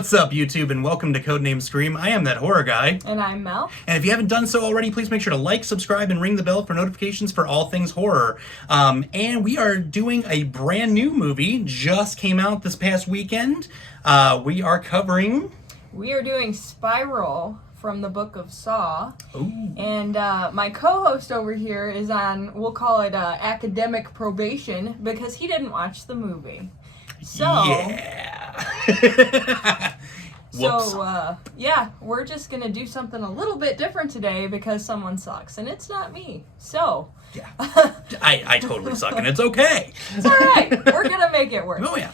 What's up, YouTube, and welcome to Codename Scream. I am that horror guy. And I'm Mel. And if you haven't done so already, please make sure to like, subscribe, and ring the bell for notifications for all things horror. And we are doing a brand new movie, just came out this past weekend. We are doing Spiral from the Book of Saw. Ooh. And my co-host over here is on, we'll call it academic probation, because he didn't watch the movie. So, yeah. yeah, we're just going to do something a little bit different today because someone sucks, and it's not me. So, Yeah. I totally suck, and it's okay. It's all right. We're going to make it work. Oh, yeah.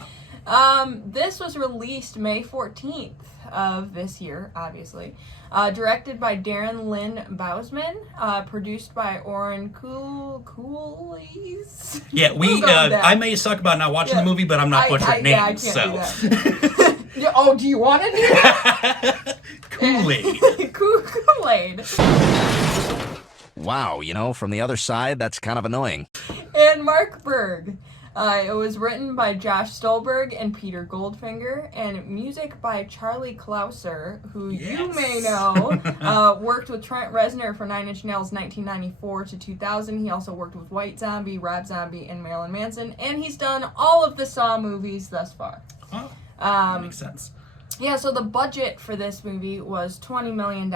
This was released May 14th of this year, obviously. Directed by Darren Lynn Bousman, produced by Oren Coolies. Yeah, I may suck about not watching the movie, but I'm not butchering names. Yeah, I can't do that. Oh, do you want to do that? Kool-Aid. Kool-Aid. Wow, from the other side, that's kind of annoying. And Mark Berg. It was written by Josh Stolberg and Peter Goldfinger, and music by Charlie Clouser, who you may know worked with Trent Reznor for Nine Inch Nails 1994 to 2000. He also worked with White Zombie, Rob Zombie, and Marilyn Manson, and he's done all of the Saw movies thus far. Oh, that makes sense. Yeah, so the budget for this movie was $20 million,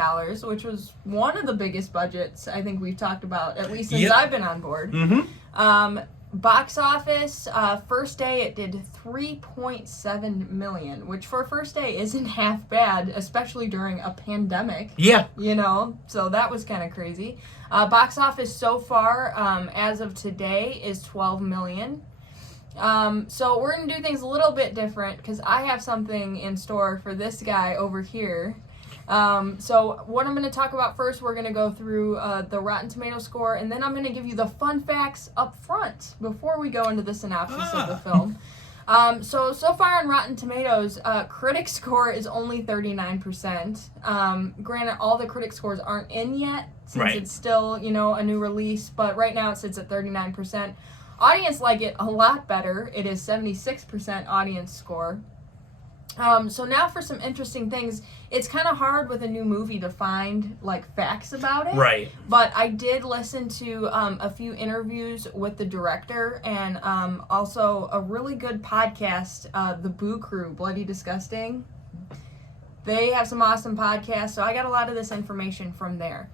which was one of the biggest budgets I think we've talked about, at least since I've been on board. Mm-hmm. Box office, first day it did $3.7 million, which for a first day isn't half bad, especially during a pandemic. Yeah. So that was kind of crazy. Box office so far, as of today, is $12 million. So we're going to do things a little bit different because I have something in store for this guy over here. So what I'm going to talk about first, we're going to go through the Rotten Tomato score, and then I'm going to give you the fun facts up front before we go into the synopsis of the film. So far on Rotten Tomatoes, critic score is only 39%. Granted, all the critic scores aren't in yet, since it's still, a new release, but right now it sits at 39%. Audience like it a lot better. It is 76% audience score. So now for some interesting things. It's kind of hard with a new movie to find, facts about it. Right. But I did listen to a few interviews with the director and also a really good podcast, The Boo Crew, Bloody Disgusting. They have some awesome podcasts, so I got a lot of this information from there.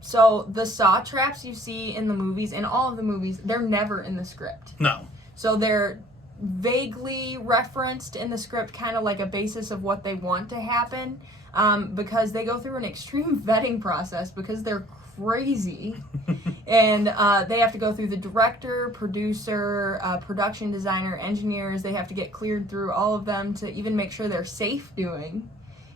So the saw traps you see in the movies, in all of the movies, they're never in the script. No. So they're vaguely referenced in the script, kind of like a basis of what they want to happen, because they go through an extreme vetting process because they're crazy. And they have to go through the director, producer, production designer, engineers. They have to get cleared through all of them to even make sure they're safe doing.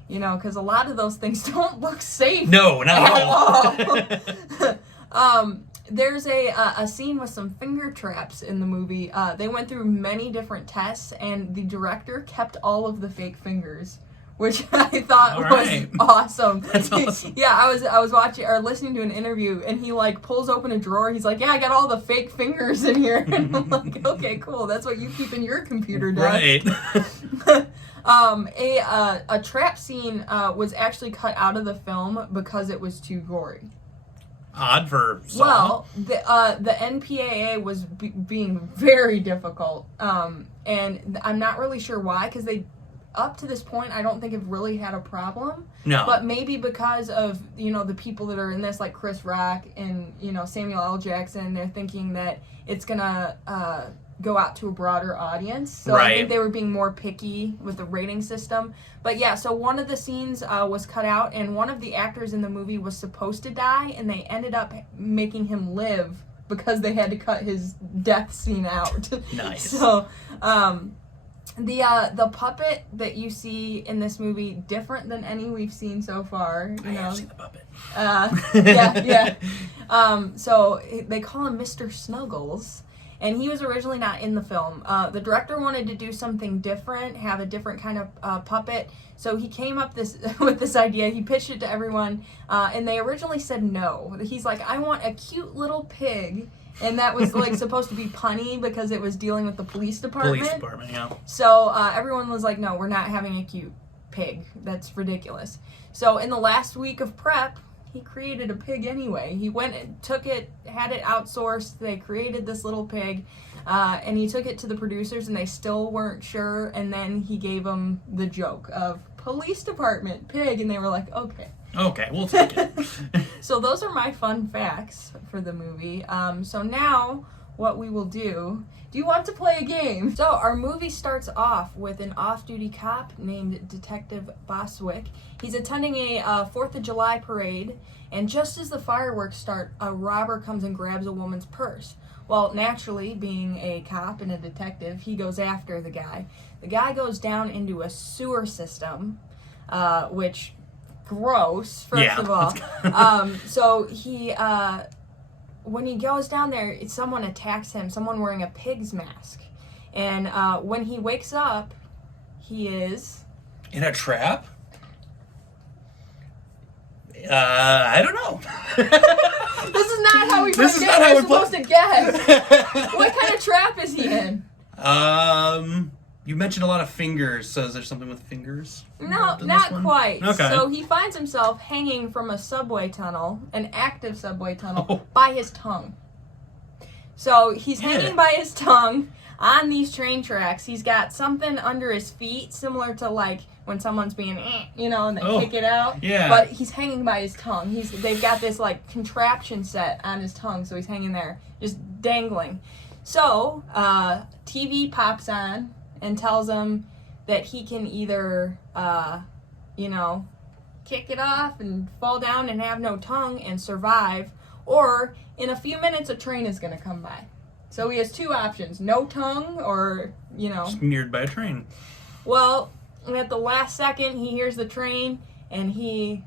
Because a lot of those things don't look safe. No, not at all. There's a scene with some finger traps in the movie. They went through many different tests, and the director kept all of the fake fingers, which I thought was awesome. That's awesome. Yeah, I was watching or listening to an interview, and he pulls open a drawer. He's like, "Yeah, I got all the fake fingers in here." And I'm like, "Okay, cool. That's what you keep in your computer desk." Right. A trap scene was actually cut out of the film because it was too gory. Odd for Saw. Well, the NPAA was being very difficult, and I'm not really sure why, because they, up to this point, I don't think have really had a problem. No. But maybe because of, the people that are in this, like Chris Rock and, Samuel L. Jackson, they're thinking that it's gonna go out to a broader audience. So I think they were being more picky with the rating system. But yeah, so one of the scenes was cut out, and one of the actors in the movie was supposed to die, and they ended up making him live because they had to cut his death scene out. Nice. So the puppet that you see in this movie, different than any we've seen so far. I have seen the puppet. Yeah. So they call him Mr. Snuggles. And he was originally not in the film. The director wanted to do something different, have a different kind of puppet. So he came up with this idea. He pitched it to everyone, and they originally said no. He's like, I want a cute little pig, and that was like supposed to be punny because it was dealing with the police department. Police department, yeah. So everyone was like, no, we're not having a cute pig. That's ridiculous. So in the last week of prep, he created a pig anyway. He went and took it, had it outsourced. They created this little pig, and he took it to the producers, and they still weren't sure. And then he gave them the joke of police department pig, and they were like, okay. Okay, we'll take it. So those are my fun facts for the movie. So now what we will do you want to play a game? So our movie starts off with an off-duty cop named Detective Boswick. He's attending a 4th of July parade, and just as the fireworks start, a robber comes and grabs a woman's purse. Well, naturally, being a cop and a detective, he goes after the guy. The guy goes down into a sewer system, which, gross, first of all. So he... when he goes down there, someone attacks him, someone wearing a pig's mask. And when he wakes up, he is... In a trap? I don't know. This is not how we play games. We're supposed to guess. What kind of trap is he in? You mentioned a lot of fingers, so is there something with fingers? No, not quite. Okay. So he finds himself hanging from a subway tunnel, an active subway tunnel, by his tongue. So he's hanging by his tongue on these train tracks. He's got something under his feet, similar to like when someone's being, and they kick it out. Yeah. But he's hanging by his tongue. They've got this like contraption set on his tongue, so he's hanging there, just dangling. So TV pops on and tells him that he can either, kick it off and fall down and have no tongue and survive, or in a few minutes a train is going to come by. So he has two options, no tongue or, Smeared by a train. Well, at the last second, he hears the train and he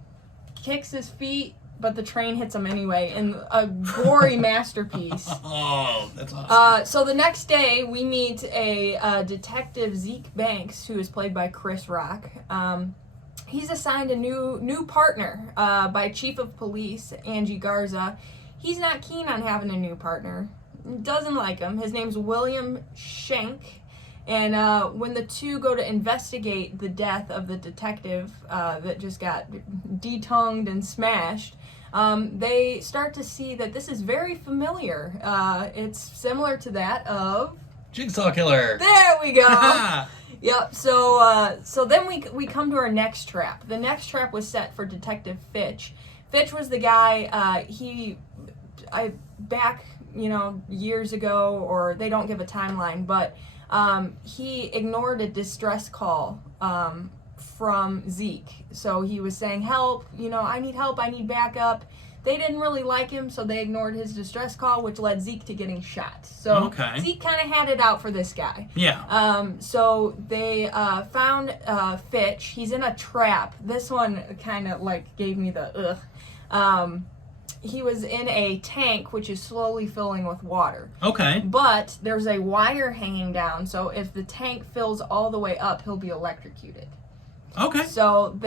kicks his feet, but the train hits him anyway in a gory masterpiece. Oh, that's awesome. So the next day, we meet a detective, Zeke Banks, who is played by Chris Rock. He's assigned a new partner by Chief of Police, Angie Garza. He's not keen on having a new partner. Doesn't like him. His name's William Schenk. And when the two go to investigate the death of the detective that just got detongued and smashed, they start to see that this is very familiar. It's similar to that of... Jigsaw Killer. There we go. Yep. So then we come to our next trap. The next trap was set for Detective Fitch. Fitch was the guy, back, years ago, or they don't give a timeline, but he ignored a distress call from Zeke. So he was saying, help, I need help, I need backup. They didn't really like him, so they ignored his distress call, which led Zeke to getting shot. So Zeke kind of had it out for this guy. Yeah. So they found Fitch. He's in a trap. This one kind of gave me the ugh. He was in a tank which is slowly filling with water. Okay. But there's a wire hanging down, so if the tank fills all the way up, he'll be electrocuted. Okay. So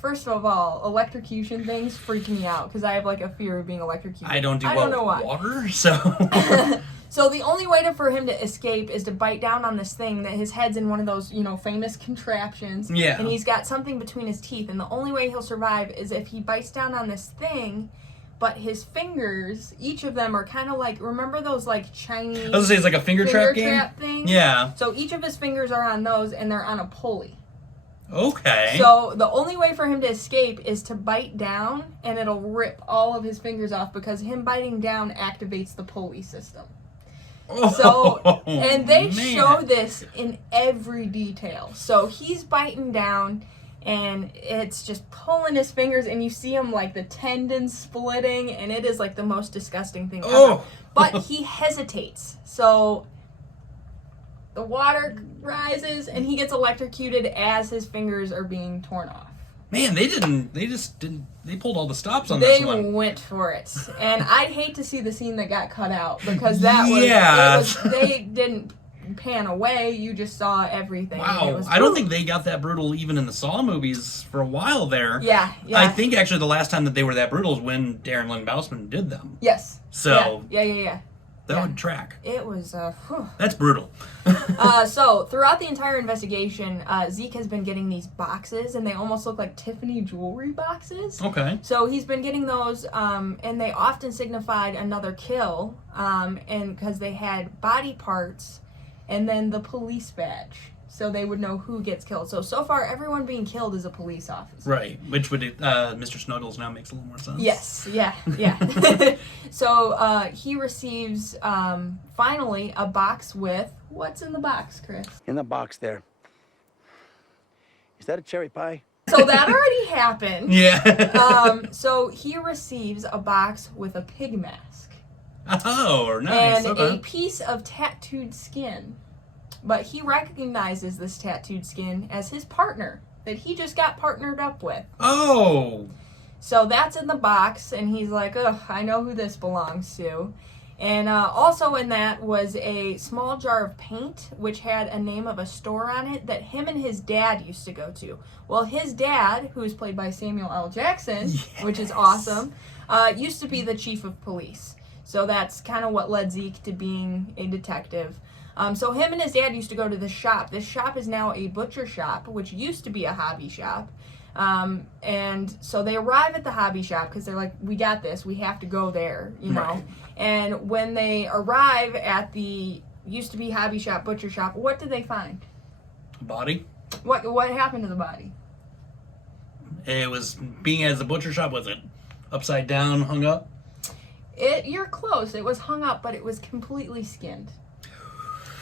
first of all, electrocution things freak me out because I have a fear of being electrocuted. I don't know why. Water, so... So the only way for him to escape is to bite down on this thing that his head's in one of those, famous contraptions. Yeah. And he's got something between his teeth. And the only way he'll survive is if he bites down on this thing, but his fingers, each of them are kind of remember those Chinese... I was going to say, it's like a finger trap game? Thing? Yeah. So each of his fingers are on those, and they're on a pulley. Okay. So the only way for him to escape is to bite down, and it'll rip all of his fingers off because him biting down activates the pulley system. And they show this in every detail. So he's biting down, and it's just pulling his fingers, and you see him the tendons splitting, and it is the most disgusting thing ever. But he hesitates. So the water rises, and he gets electrocuted as his fingers are being torn off. Man, they pulled all the stops on this one. They went for it. And I'd hate to see the scene that got cut out because that was, they didn't pan away, you just saw everything. And it Wow. was I don't think they got that brutal even in the Saw movies for a while there. Yeah. I think actually the last time that they were that brutal is when Darren Lynn Bousman did them. Yes. So Yeah. that would track. It was, That's brutal. So throughout the entire investigation, Zeke has been getting these boxes, and they almost look like Tiffany jewelry boxes. Okay. So he's been getting those, and they often signified another kill, and because they had body parts, and then the police badge, so they would know who gets killed. So far, everyone being killed is a police officer. Right, which would Mr. Snuggles now makes a little more sense. Yes, yeah. So he receives finally a box with what's in the box, Chris? In the box there. Is that a cherry pie? So that already happened. Yeah. So he receives a box with a pig mask Oh, nice. and Okay. a piece of tattooed skin. But he recognizes this tattooed skin as his partner that he just got partnered up with. Oh. So that's in the box, and he's like, ugh, I know who this belongs to. And also in that was a small jar of paint, which had a name of a store on it that him and his dad used to go to. Well, his dad, who is played by Samuel L. Jackson, which is awesome, used to be the chief of police. So that's kind of what led Zeke to being a detective. So him and his dad used to go to this shop. This shop is now a butcher shop, which used to be a hobby shop. And so they arrive at the hobby shop because they're like, we got this. We have to go there, you know. Right. And when they arrive at the used to be hobby shop, butcher shop, what did they find? Body. What happened to the body? It was being as the butcher shop. Was it upside down, hung up? You're close. It was hung up, but it was completely skinned.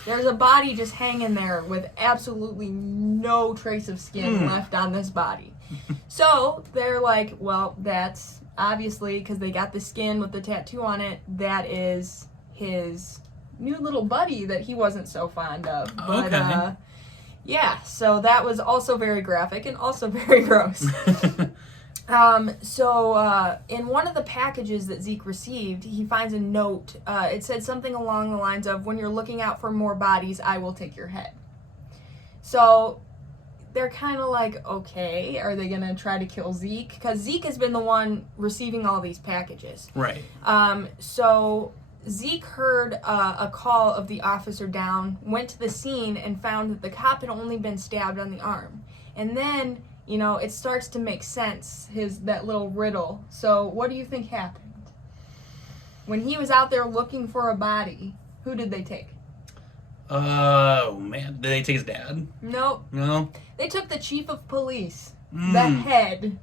There's a body just hanging there with absolutely no trace of skin left on this body. So they're like, well, that's obviously because they got the skin with the tattoo on it. That is his new little buddy that he wasn't so fond of. But, Okay. yeah, so that was also very graphic and also very gross. So in one of the packages that Zeke received, he finds a note. It said something along the lines of, when you're looking out for more bodies, I will take your head. So they're kind of like, okay, are they going to try to kill Zeke? Because Zeke has been the one receiving all these packages. Right. So Zeke heard a call of the officer down, went to the scene, and found that the cop had only been stabbed on the arm. And then, you know, it starts to make sense, that little riddle. So what do you think happened? When he was out there looking for a body, who did they take? Oh, man. Did they take his dad? Nope. No? They took the chief of police. The head.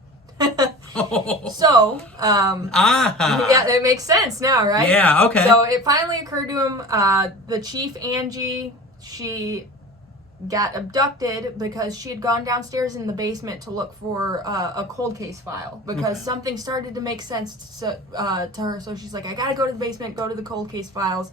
Oh. So, Ah. yeah, it makes sense now, right? Yeah, okay. So it finally occurred to him, the chief, Angie, she got abducted because she had gone downstairs in the basement to look for a cold case file because something started to make sense to her. So she's like, I gotta go to the basement, go to the cold case files.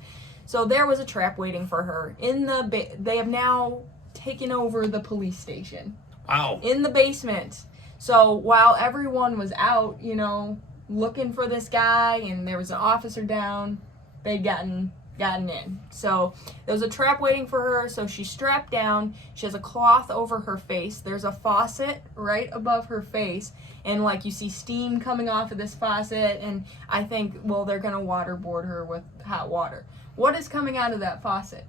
So there was a trap waiting for her. They have now taken over the police station. Wow. In the basement. So while everyone was out, you know, looking for this guy and there was an officer down, they'd gotten in. So there was a trap waiting for her, so she's strapped down. She has a cloth over her face. There's a faucet right above her face, and like you see steam coming off of this faucet, and I think, well, they're gonna waterboard her with hot water. What is coming out of that faucet?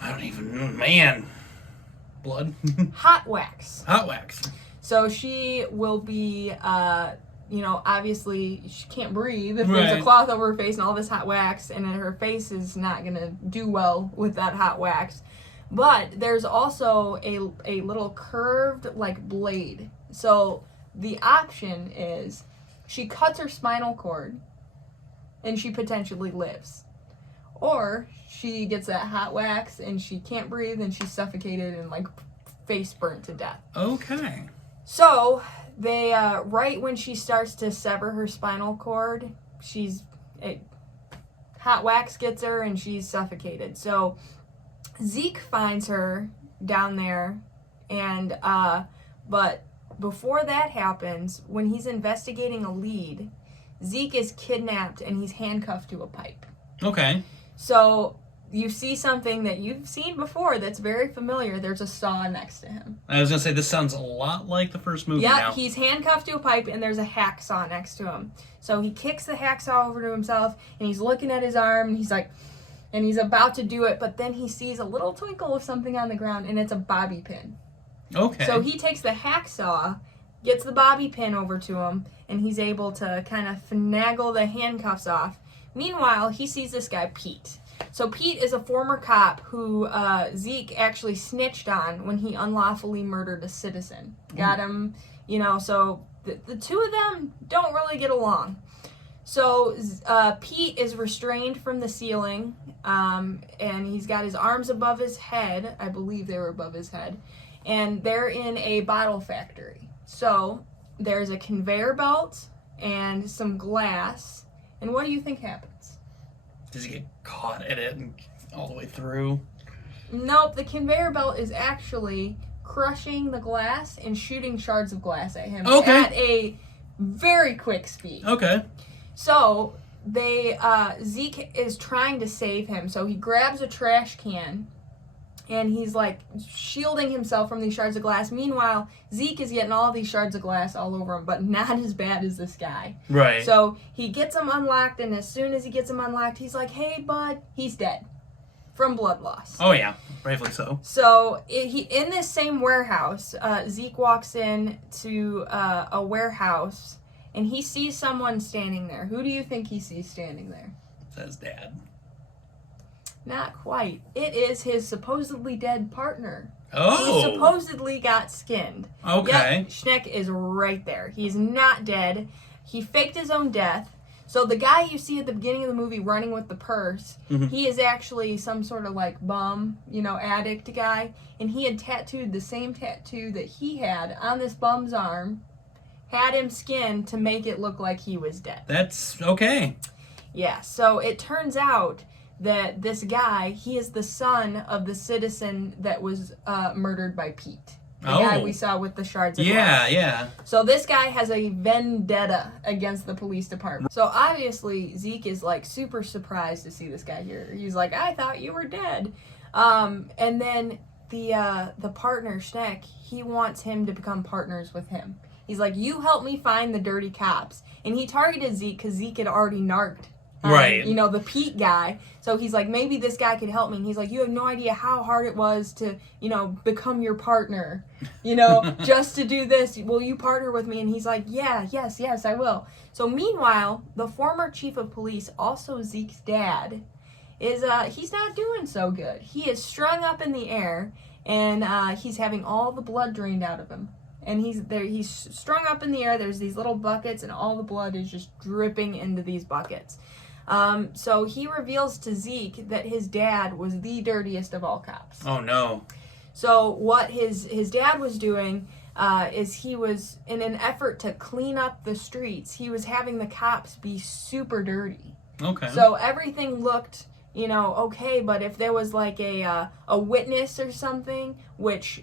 I don't even know. Man. Blood. Hot wax. Hot wax. So she will be, you know, obviously she can't breathe if there's a Right. cloth over her face and all this hot wax, and then her face is not going to do well with that hot wax. But there's also a little curved, like, blade. So the option is she cuts her spinal cord and she potentially lives. Or she gets that hot wax and she can't breathe and she's suffocated and, like, face burnt to death. Okay. So they, right when she starts to sever her spinal cord, hot wax gets her and she's suffocated. So Zeke finds her down there, and but before that happens, when he's investigating a lead, Zeke is kidnapped and he's handcuffed to a pipe. Okay. So you see something that you've seen before that's very familiar. There's a saw next to him. I was going to say, this sounds a lot like the first movie Yep, now. he's handcuffed to a pipe and there's a hacksaw next to him. So he kicks the hacksaw over to himself and he's looking at his arm and he's like, and he's about to do it, but then he sees a little twinkle of something on the ground and it's a bobby pin. Okay. So he takes the hacksaw, gets the bobby pin over to him, and he's able to kind of finagle the handcuffs off. Meanwhile, he sees this guy, Pete. So Pete is a former cop who Zeke actually snitched on when he unlawfully murdered a citizen. Got him, so the two of them don't really get along. So Pete is restrained from the ceiling, and he's got his arms above his head. I believe they were above his head. And they're in a bottle factory. So there's a conveyor belt and some glass. And what do you think happens? Does he get caught in it and all the way through? Nope, the conveyor belt is actually crushing the glass and shooting shards of glass at him at a very quick speed. Okay. So Zeke is trying to save him. So he grabs a trash can and he's like shielding himself from these shards of glass. Meanwhile, Zeke is getting all these shards of glass all over him, but not as bad as this guy. Right. So he gets him unlocked, and as soon as he gets him unlocked, he's like, "Hey, bud," he's dead from blood loss. Oh yeah, rightfully so. So in this same warehouse, Zeke walks in to a warehouse, and he sees someone standing there. Who do you think he sees standing there? Says Dad. Not quite. It is his supposedly dead partner. Oh. He supposedly got skinned. Okay. Yep, Schneck is right there. He's not dead. He faked his own death. So the guy you see at the beginning of the movie running with the purse, he is actually some sort of like bum, addict guy. And he had tattooed the same tattoo that he had on this bum's arm, had him skinned to make it look like he was dead. That's okay. Yeah, so it turns out that this guy, he is the son of the citizen that was murdered by Pete. The guy we saw with the shards of glass. Yeah. So this guy has a vendetta against the police department. So obviously Zeke is like super surprised to see this guy here. He's like, "I thought you were dead." And then the partner, Schneck, he wants him to become partners with him. He's like, "You help me find the dirty cops." And he targeted Zeke because Zeke had already narked. Right. The Pete guy. So he's like, maybe this guy could help me. And he's like, "You have no idea how hard it was to, become your partner, just to do this. Will you partner with me?" And he's like, yes, I will. So meanwhile, the former chief of police, also Zeke's dad, is, he's not doing so good. He is strung up in the air and he's having all the blood drained out of him. And he's strung up in the air. There's these little buckets and all the blood is just dripping into these buckets. So he reveals to Zeke that his dad was the dirtiest of all cops. Oh no. So what his dad was doing is he was, in an effort to clean up the streets, he was having the cops be super dirty. Okay. So everything looked, okay, but if there was like a witness or something, which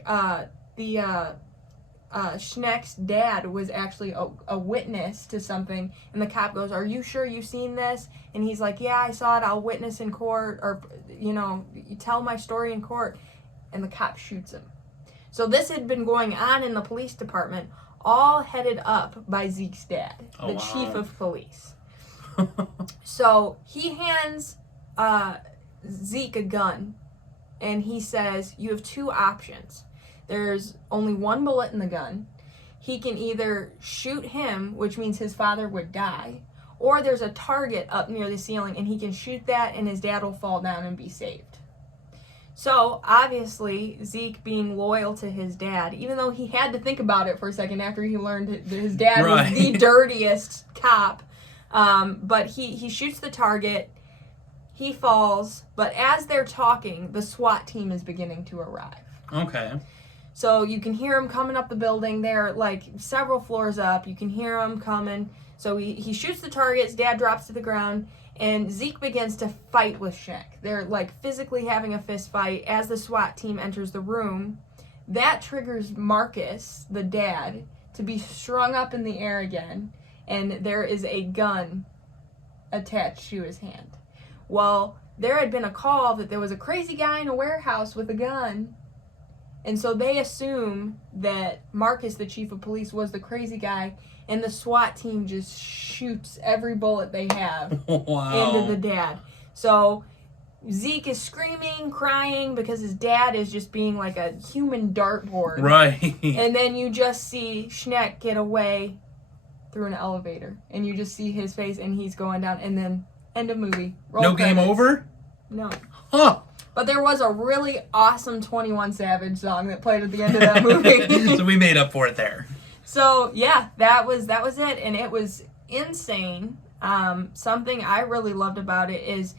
Schneck's dad was actually a witness to something, and the cop goes, "Are you sure you've seen this?" And he's like, "Yeah, I saw it. I'll witness in court, or you tell my story in court." And the cop shoots him. So this had been going on in the police department, all headed up by Zeke's dad, the chief of police. So he hands Zeke a gun, and he says, "You have two options. There's only one bullet in the gun. He can either shoot him, which means his father would die, or there's a target up near the ceiling and he can shoot that and his dad will fall down and be saved." So obviously Zeke, being loyal to his dad, even though he had to think about it for a second after he learned that his dad was the dirtiest cop, but he shoots the target, he falls, but as they're talking, the SWAT team is beginning to arrive. Okay. So you can hear him coming up the building. They're like several floors up. You can hear him coming. So he shoots the target. His dad drops to the ground. And Zeke begins to fight with Schneck. They're like physically having a fist fight as the SWAT team enters the room. That triggers Marcus, the dad, to be strung up in the air again. And there is a gun attached to his hand. Well, there had been a call that there was a crazy guy in a warehouse with a gun. And so they assume that Marcus, the chief of police, was the crazy guy, and the SWAT team just shoots every bullet they have into the dad. So Zeke is screaming, crying, because his dad is just being like a human dartboard. Right. And then you just see Schneck get away through an elevator, and you just see his face, and he's going down, and then end of movie. Roll No credits. game over? No. Huh. But there was a really awesome 21 Savage song that played at the end of that movie. So we made up for it there. So yeah, that was it, and it was insane. Something I really loved about it is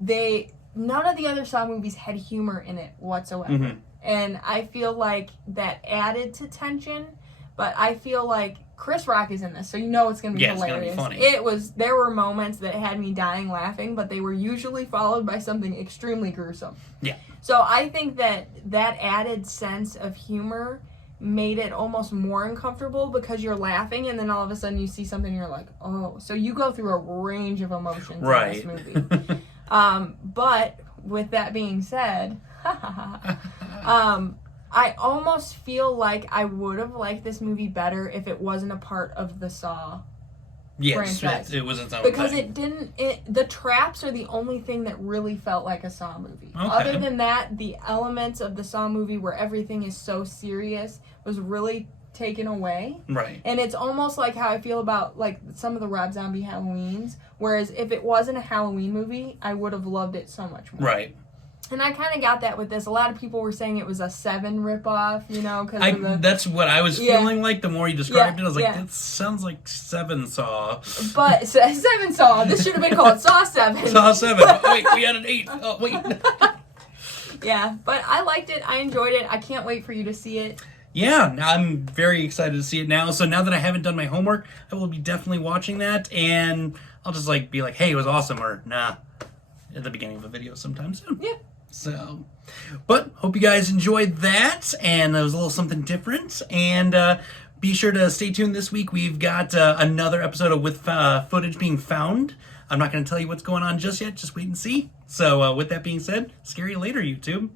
none of the other Saw movies had humor in it whatsoever. Mm-hmm. And I feel like that added to tension, but I feel like Chris Rock is in this, so you know it's going to be hilarious. It's going to be funny. There were moments that had me dying laughing, but they were usually followed by something extremely gruesome. Yeah. So I think that added sense of humor made it almost more uncomfortable because you're laughing and then all of a sudden you see something and you're like, oh. So you go through a range of emotions in this movie. But with that being said, I almost feel like I would have liked this movie better if it wasn't a part of the Saw franchise. It was its own because thing. the traps are the only thing that really felt like a Saw movie. Okay. Other than that, the elements of the Saw movie where everything is so serious was really taken away. Right. And it's almost like how I feel about like some of the Rob Zombie Halloweens, whereas if it wasn't a Halloween movie, I would have loved it so much more. Right. And I kind of got that with this. A lot of people were saying it was a Seven ripoff, because that's what I was feeling like the more you described it. I was like, yeah. it sounds like Seven Saw. But Seven Saw. This should have been called Saw 7. Saw 7. Oh, wait, we had an 8. Oh, wait. Yeah, but I liked it. I enjoyed it. I can't wait for you to see it. Yeah, I'm very excited to see it now. So now that I haven't done my homework, I will be definitely watching that. And I'll just be like, hey, it was awesome. Or nah, at the beginning of a video sometime soon. Yeah. So, but hope you guys enjoyed that, and it was a little something different. And be sure to stay tuned this week. We've got another episode of With Footage Being Found. I'm not going to tell you what's going on just yet. Just wait and see. So, with that being said, scary later, YouTube.